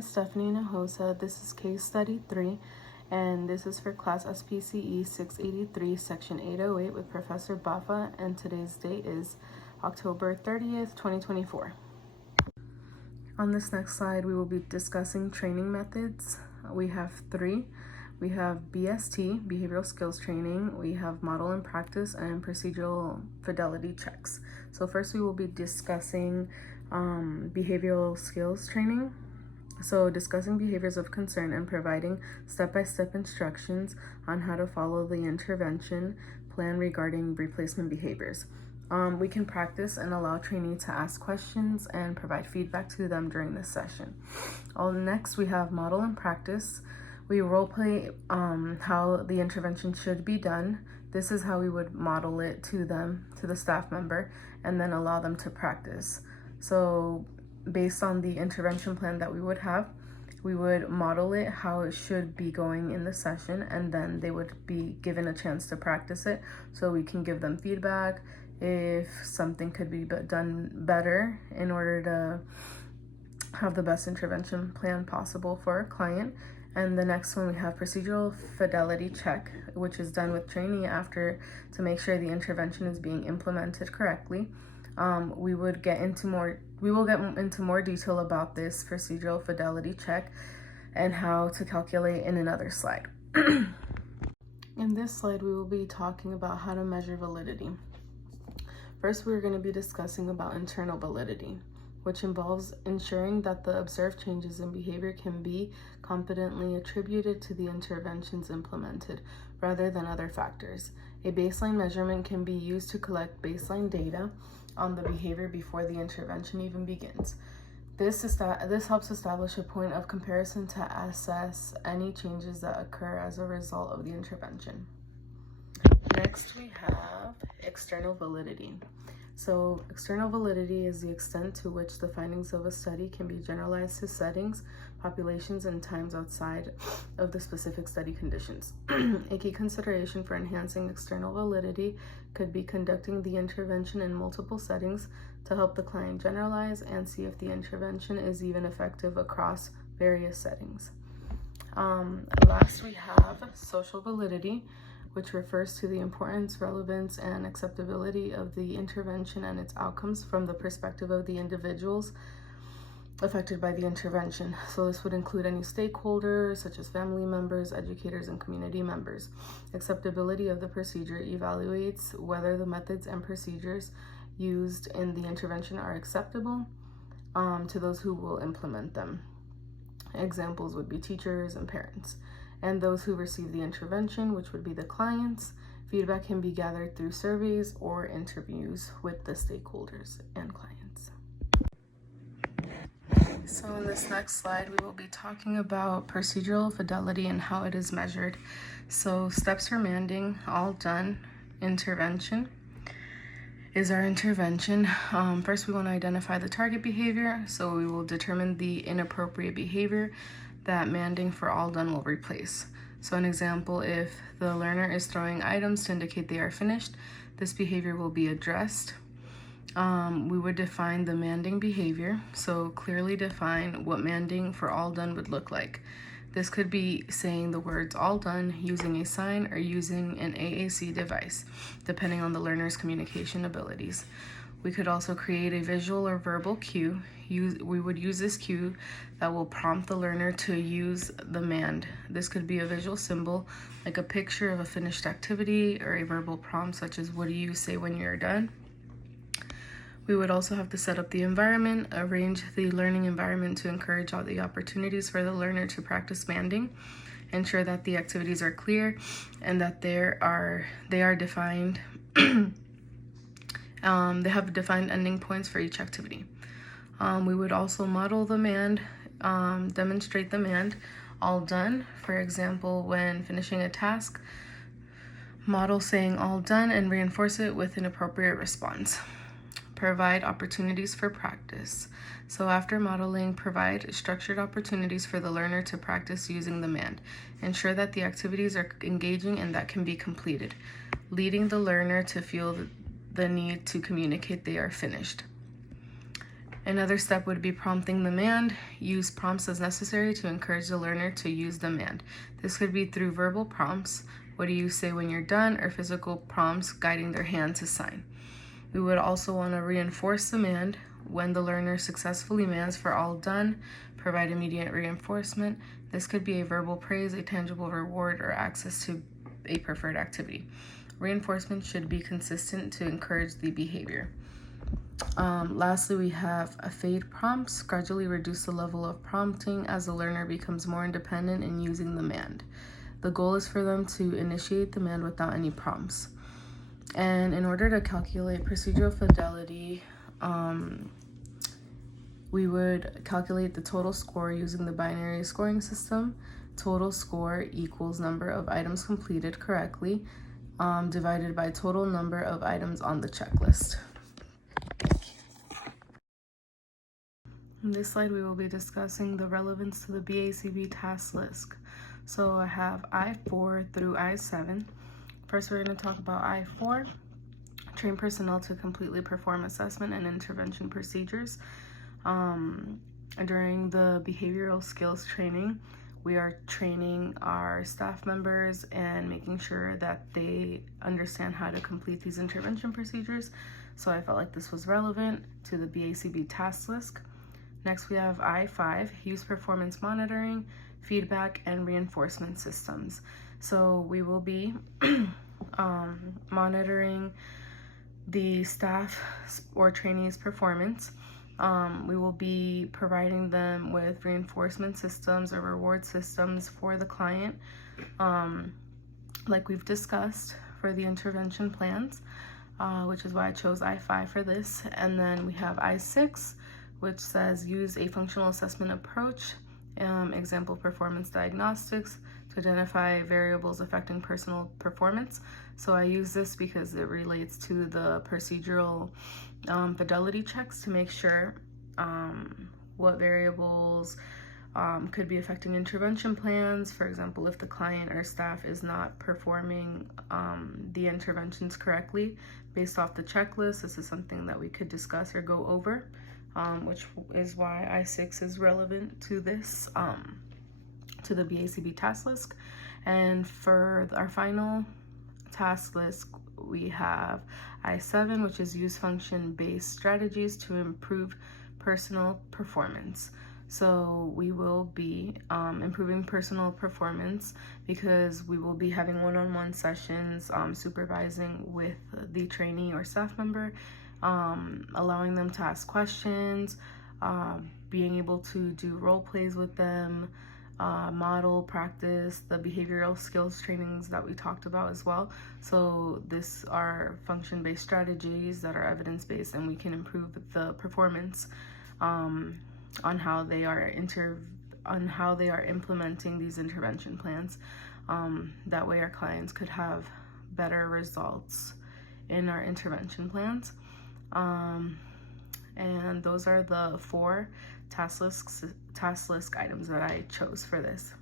is Stephanie Nahosa. This is case study 3, and this is for class SPCE 683, section 808 with Professor Baffa, and today's date is October 30th, 2024. On this next slide, we will be discussing training methods. We have 3. We have BST, behavioral skills training. We have model and practice and procedural fidelity checks. So first we will be discussing behavioral skills training. So discussing behaviors of concern and providing step-by-step instructions on how to follow the intervention plan regarding replacement behaviors. We can practice and allow trainees to ask questions and provide feedback to them during this session. Next, we have model and practice. We role play how the intervention should be done. This is how we would model it to them, to the staff member, and then allow them to practice. So based on the intervention plan that we would have, we would model it how it should be going in the session, and then they would be given a chance to practice it so we can give them feedback if something could be done better in order to have the best intervention plan possible for our client. And the next one, we have procedural fidelity check, which is done with trainee after to make sure the intervention is being implemented correctly. We will get into more detail about this procedural fidelity check and how to calculate in another slide. In this slide, we will be talking about how to measure validity. First, we're going to be discussing about internal validity, which involves ensuring that the observed changes in behavior can be competently attributed to the interventions implemented rather than other factors. A baseline measurement can be used to collect baseline data on the behavior before the intervention even begins. This helps establish a point of comparison to assess any changes that occur as a result of the intervention. Next, we have external validity. So external validity is the extent to which the findings of a study can be generalized to settings, populations, and times outside of the specific study conditions. A key consideration for enhancing external validity could be conducting the intervention in multiple settings to help the client generalize and see if the intervention is even effective across various settings. Last, we have social validity, which refers to the importance, relevance, and acceptability of the intervention and its outcomes from the perspective of the individuals affected by the intervention. So this would include any stakeholders, such as family members, educators, and community members. Acceptability of the procedure evaluates whether the methods and procedures used in the intervention are acceptable to those who will implement them. Examples would be teachers and parents. And those who receive the intervention, which would be the clients. Feedback can be gathered through surveys or interviews with the stakeholders and clients. So in this next slide, we will be talking about procedural fidelity and how it is measured. So steps for manding, all done. Intervention is our intervention. First, we want to identify the target behavior. So we will determine the inappropriate behavior that manding for all done will replace. So an example, if the learner is throwing items to indicate they are finished, this behavior will be addressed. We would define the manding behavior, so clearly define what manding for all done would look like. This could be saying the words all done, using a sign, or using an AAC device, depending on the learner's communication abilities. We could also create a visual or verbal cue. We would use this cue that will prompt the learner to use the mand. This could be a visual symbol, like a picture of a finished activity, or a verbal prompt such as, what do you say when you're done? We would also have to set up the environment, arrange the learning environment to encourage all the opportunities for the learner to practice manding, ensure that the activities are clear and that they are defined. They have defined ending points for each activity. We would also model the mand, demonstrate the mand, all done. For example, when finishing a task, model saying all done and reinforce it with an appropriate response. Provide opportunities for practice. So after modeling, provide structured opportunities for the learner to practice using the mand. Ensure that the activities are engaging and that can be completed, leading the learner to feel the need to communicate they are finished. Another step would be prompting demand. Use prompts as necessary to encourage the learner to use demand. This could be through verbal prompts, what do you say when you're done, or physical prompts guiding their hand to sign. We would also want to reinforce demand. When the learner successfully demands for all done, provide immediate reinforcement. This could be a verbal praise, a tangible reward, or access to a preferred activity. Reinforcement should be consistent to encourage the behavior. Lastly, we have a fade prompts. Gradually reduce the level of prompting as the learner becomes more independent in using demand. The goal is for them to initiate demand without any prompts. And in order to calculate procedural fidelity, we would calculate the total score using the binary scoring system. Total score equals number of items completed correctly divided by total number of items on the checklist. In this slide, we will be discussing the relevance to the BACB task list. So I have I4 through I7. First, we're going to talk about I4. Train personnel to completely perform assessment and intervention procedures. During the behavioral skills training, we are training our staff members and making sure that they understand how to complete these intervention procedures. So I felt like this was relevant to the BACB task list. Next, we have I5, use performance monitoring, feedback, and reinforcement systems. So we will be monitoring the staff or trainees' performance. We will be providing them with reinforcement systems or reward systems for the client, like we've discussed for the intervention plans, which is why I chose I5 for this. And then we have I6, which says use a functional assessment approach, example performance diagnostics, to identify variables affecting personal performance. So I use this because it relates to the procedural fidelity checks to make sure what variables could be affecting intervention plans. For example, if the client or staff is not performing the interventions correctly based off the checklist, this is something that we could discuss or go over, which is why I6 is relevant to this, to the BACB task list. And for our final task list, we have I7, which is use function-based strategies to improve personal performance. So we will be improving personal performance because we will be having one-on-one sessions, supervising with the trainee or staff member, allowing them to ask questions, being able to do role plays with them, model, practice the behavioral skills trainings that we talked about as well. So this are function-based strategies that are evidence-based, and we can improve the performance on how they are implementing these intervention plans. That way our clients could have better results in our intervention plans. And those are the 4 task list items that I chose for this.